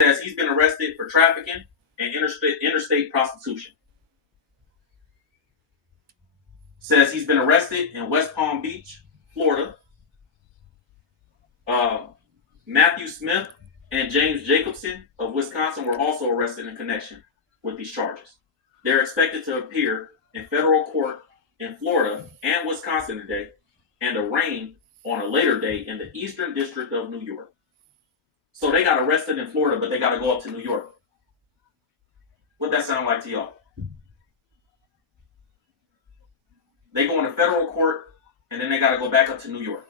Says he's been arrested for trafficking and interstate prostitution. Says he's been arrested in West Palm Beach, Florida. Uh, Matthew Smith and James Jacobson of Wisconsin were also arrested in connection with these charges. They're expected to appear in federal court in Florida and Wisconsin today and arraigned on a later date in the Eastern District of New York. So they got arrested in Florida, but they got to go up to New York. What that sound like to y'all? They go into federal court, and then they got to go back up to New York.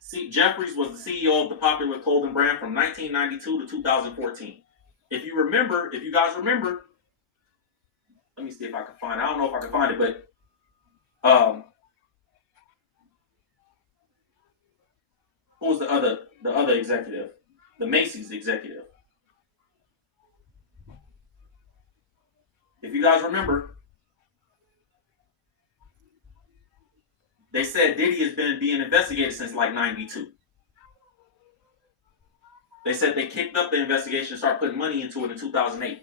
See, Jeffries was the CEO of the popular clothing brand from 1992 to 2014. If you guys remember, let me see if I can find it. I don't know if I can find it, but who was the other executive? The Macy's executive. If you guys remember, they said Diddy has been being investigated since like 92. They said they kicked up the investigation and started putting money into it in 2008.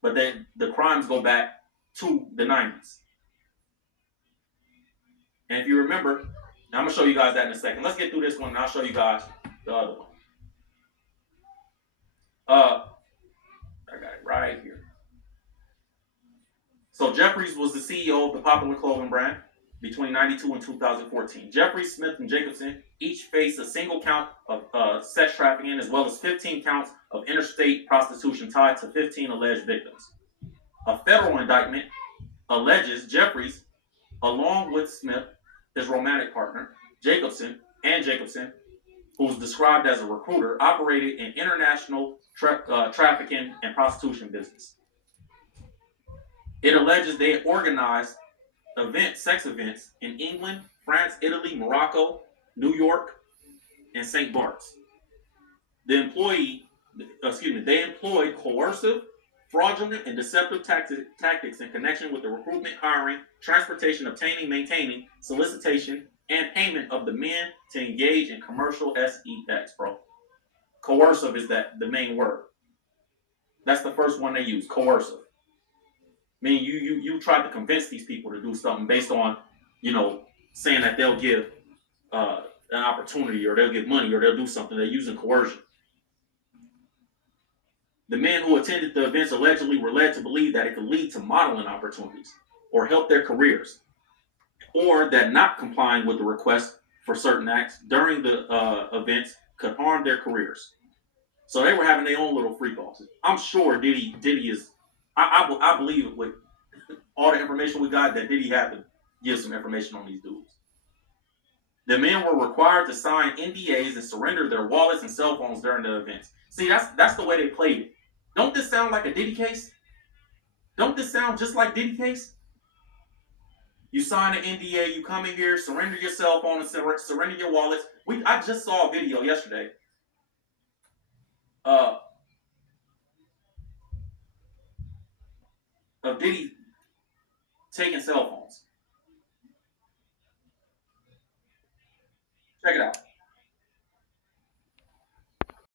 But then the crimes go back to the 90s. And if you remember, I'm going to show you guys that in a second. Let's get through this one and I'll show you guys the other one. I got it right here. So Jeffries was the CEO of the popular clothing brand between 92 and 2014. Jeffries, Smith, and Jacobson each faced a single count of sex trafficking as well as 15 counts of interstate prostitution tied to 15 alleged victims. A federal indictment alleges Jeffries, along with Smith, his romantic partner, Jacobson, who was described as a recruiter, operated in international trafficking and prostitution business. It alleges they organized sex events in England, France, Italy, Morocco, New York, and St. Bart's. They employed coercive, fraudulent, and deceptive tactics in connection with the recruitment, hiring, transportation, obtaining, maintaining, solicitation, and payment of the men to engage in commercial sex, bro. Coercive is the main word. That's the first one they use, coercive. I mean, you try to convince these people to do something based on, saying that they'll give an opportunity or they'll give money or they'll do something. They're using coercion. The men who attended the events allegedly were led to believe that it could lead to modeling opportunities or help their careers, or that not complying with the request for certain acts during the events could harm their careers. So they were having their own little freak offs. I'm sure Diddy is. I believe with all the information we got that Diddy had to give some information on these dudes. The men were required to sign NDAs and surrender their wallets and cell phones during the events. See, that's the way they played it. Don't this sound like a Diddy case? Don't this sound just like Diddy case? You sign an NDA, you come in here, surrender your cell phone and surrender your wallets. I just saw a video yesterday. Of Diddy taking cell phones. Check it out.